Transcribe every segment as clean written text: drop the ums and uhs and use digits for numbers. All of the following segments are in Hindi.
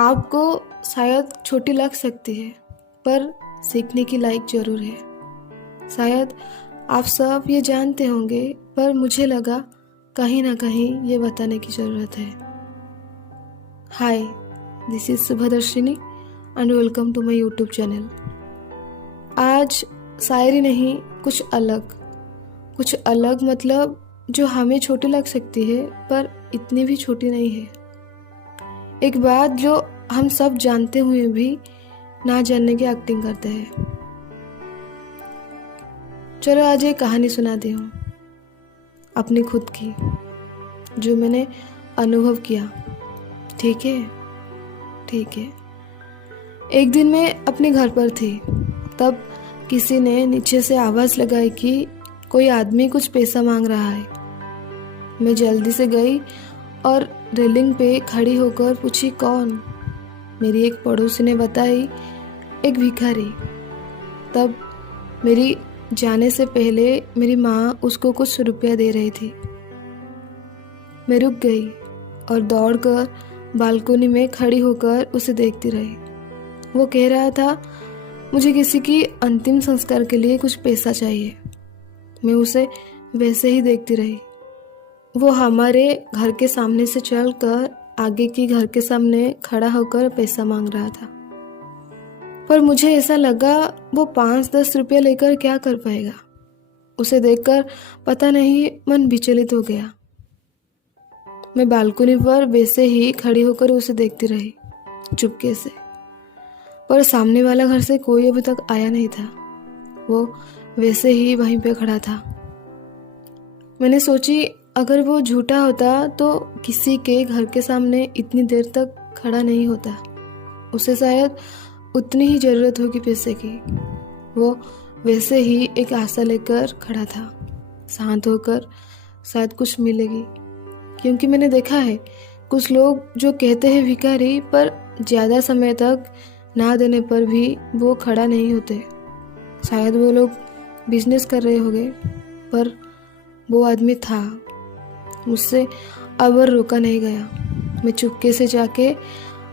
आपको शायद छोटी लग सकती है, पर सीखने की लायक ज़रूर है। शायद आप सब ये जानते होंगे, पर मुझे लगा कहीं ना कहीं ये बताने की ज़रूरत है। Hi, this is Subhadarshini and welcome to my YouTube channel. आज शायरी नहीं, कुछ अलग मतलब जो हमें छोटी लग सकती है, पर इतनी भी छोटी नहीं है। एक बात जो हम सब जानते हुए भी ना जानने की एक्टिंग करते हैं। चलो आज एक कहानी सुनाती हूँ, अपनी खुद की, जो मैंने अनुभव किया। ठीक है। एक दिन मैं अपने घर पर थी, तब किसी ने नीचे से आवाज़ लगाई कि कोई आदमी कुछ पैसा मांग रहा है। मैं जल्दी से गई और रेलिंग पे खड़ी होकर पूछी, कौन? मेरी एक पड़ोसी ने बताई, एक भिखारी। तब मेरी जाने से पहले मेरी माँ उसको कुछ रुपया दे रही थी। मैं रुक गई और दौड़कर बालकनी में खड़ी होकर उसे देखती रही। वो कह रहा था, मुझे किसी की अंतिम संस्कार के लिए कुछ पैसा चाहिए। मैं उसे वैसे ही देखती रही। वो हमारे घर के सामने से चलकर आगे की घर के सामने खड़ा होकर पैसा मांग रहा था। पर मुझे ऐसा लगा, वो 5-10 रुपये लेकर क्या कर पाएगा। उसे देखकर पता नहीं मन विचलित हो गया। मैं बालकनी पर वैसे ही खड़ी होकर उसे देखती रही, चुपके से। पर सामने वाला घर से कोई अभी तक आया नहीं था। वो वैसे ही वहीं पे खड़ा था। मैंने सोची, अगर वो झूठा होता तो किसी के घर के सामने इतनी देर तक खड़ा नहीं होता। उसे शायद उतनी ही ज़रूरत होगी पैसे की। वो वैसे ही एक आशा लेकर खड़ा था, शांत होकर शायद कुछ मिलेगी। क्योंकि मैंने देखा है कुछ लोग जो कहते हैं भिखारी, पर ज़्यादा समय तक ना देने पर भी वो खड़ा नहीं होते। शायद वो लोग बिजनेस कर रहे होंगे, पर वो आदमी था। मुझसे अब रोका नहीं गया। मैं चुपके से जाके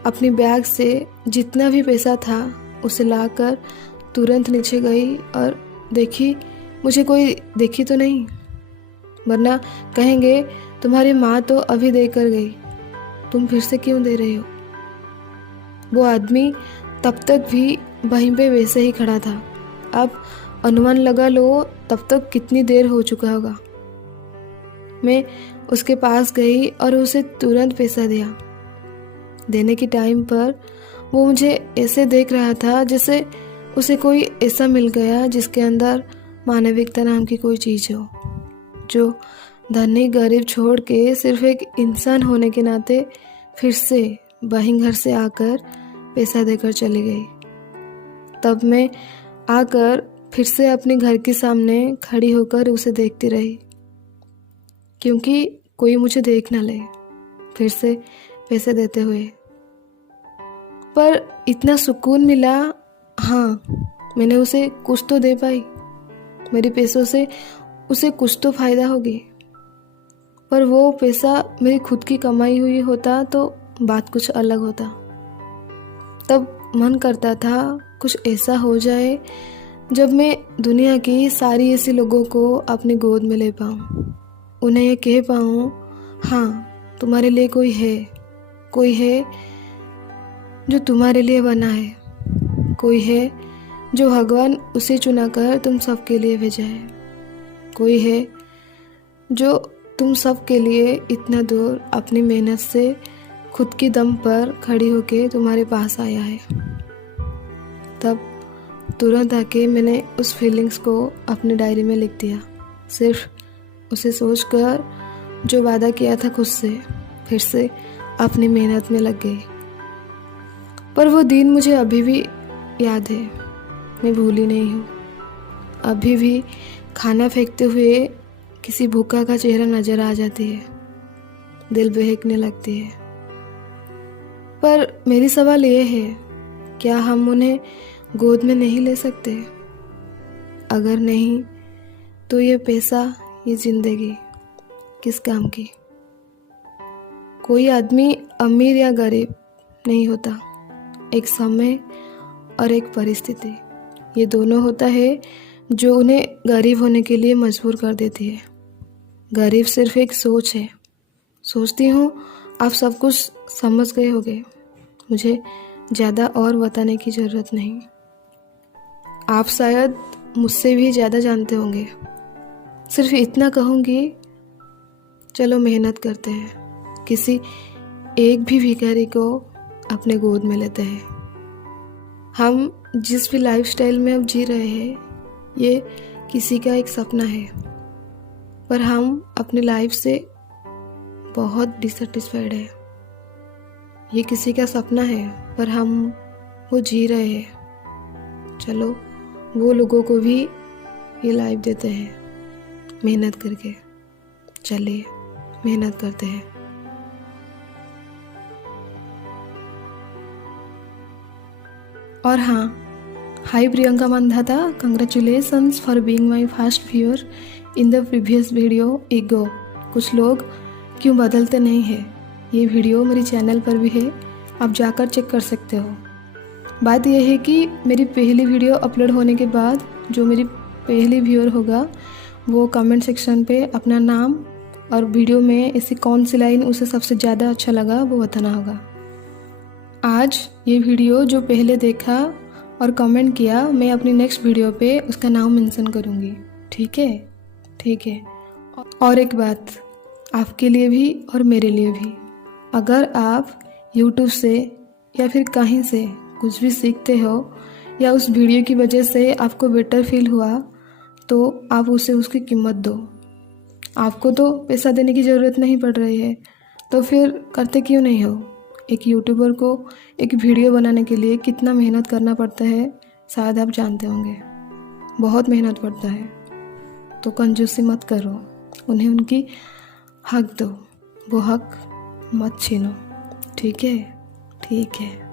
अपनी बैग से जितना भी पैसा था उसे लाकर तुरंत नीचे गई और देखी, मुझे कोई देखी तो नहीं, वरना कहेंगे तुम्हारी माँ तो अभी दे कर गई, तुम फिर से क्यों दे रही हो। वो आदमी तब तक भी वहीं पे वैसे ही खड़ा था। अब अनुमान लगा लो तब तक कितनी देर हो चुका होगा। मैं उसके पास गई और उसे तुरंत पैसा दिया। देने के टाइम पर वो मुझे ऐसे देख रहा था जैसे उसे कोई ऐसा मिल गया जिसके अंदर मानविकता नाम की कोई चीज़ हो, जो धनी गरीब छोड़ के सिर्फ एक इंसान होने के नाते फिर से वहीं घर से आकर पैसा देकर चली गई। तब मैं आकर फिर से अपने घर के सामने खड़ी होकर उसे देखती रही, क्योंकि कोई मुझे देख ना ले फिर से पैसे देते हुए। पर इतना सुकून मिला, हाँ, मैंने उसे कुछ तो दे पाई। मेरे पैसों से उसे कुछ तो फ़ायदा होगी। पर वो पैसा मेरी खुद की कमाई हुई होता तो बात कुछ अलग होता। तब मन करता था कुछ ऐसा हो जाए जब मैं दुनिया की सारी ऐसी लोगों को अपनी गोद में ले पाऊँ, उन्हें ये कह पाऊँ, हाँ, तुम्हारे लिए कोई है जो तुम्हारे लिए बना है, कोई है जो भगवान उसे चुनाकर तुम सबके लिए भेजा है, कोई है जो तुम सबके लिए इतना दूर अपनी मेहनत से खुद की दम पर खड़ी होके तुम्हारे पास आया है। तब तुरंत आके मैंने उस फीलिंग्स को अपनी डायरी में लिख दिया। सिर्फ उसे सोचकर जो वादा किया था खुद से, फिर से अपनी मेहनत में लग गई। पर वो दिन मुझे अभी भी याद है, मैं भूली नहीं हूँ। अभी भी खाना फेंकते हुए किसी भूखा का चेहरा नजर आ जाती है, दिल बहकने लगती है। पर मेरी सवाल ये है, क्या हम उन्हें गोद में नहीं ले सकते? अगर नहीं, तो ये पैसा, ये जिंदगी किस काम की? कोई आदमी अमीर या गरीब नहीं होता, एक समय और एक परिस्थिति, ये दोनों होता है जो उन्हें गरीब होने के लिए मजबूर कर देती है। गरीब सिर्फ एक सोच है। सोचती हूँ आप सब कुछ समझ गए होंगे, मुझे ज़्यादा और बताने की ज़रूरत नहीं। आप शायद मुझसे भी ज़्यादा जानते होंगे। सिर्फ इतना कहूँगी, चलो मेहनत करते हैं, किसी एक भी भिखारी को अपने गोद में लेते हैं। हम जिस भी लाइफस्टाइल में अब जी रहे हैं, ये किसी का एक सपना है, पर हम अपनी लाइफ से बहुत डिससेटिस्फाइड है। ये किसी का सपना है, पर हम वो जी रहे हैं। चलो वो लोगों को भी ये लाइफ देते हैं मेहनत करके। चलिए मेहनत करते हैं। और हाँ, high Priyanka Mandhata, congratulations for being my first viewer in the previous video ego. कुछ लोग क्यों बदलते नहीं हैं, ये वीडियो मेरे चैनल पर भी है, आप जाकर चेक कर सकते हो। बात यह है कि मेरी पहली वीडियो अपलोड होने के बाद जो मेरी पहली व्यूअर होगा वो कमेंट सेक्शन पे अपना नाम और वीडियो में ऐसी कौन सी लाइन उसे सबसे ज़्यादा अच्छा लगा वो बताना होगा। आज ये वीडियो जो पहले देखा और कमेंट किया, मैं अपनी नेक्स्ट वीडियो पे उसका नाम मेंशन करूँगी। ठीक है? ठीक है। और एक बात आपके लिए भी और मेरे लिए भी, अगर आप YouTube से या फिर कहीं से कुछ भी सीखते हो या उस वीडियो की वजह से आपको बेटर फील हुआ, तो आप उसे उसकी कीमत दो। आपको तो पैसा देने की ज़रूरत नहीं पड़ रही है, तो फिर करते क्यों नहीं हो? एक यूट्यूबर को एक वीडियो बनाने के लिए कितना मेहनत करना पड़ता है शायद आप जानते होंगे, बहुत मेहनत पड़ता है। तो कंजूसी मत करो, उन्हें उनकी हक दो, वो हक मत छीनो। ठीक है? ठीक है।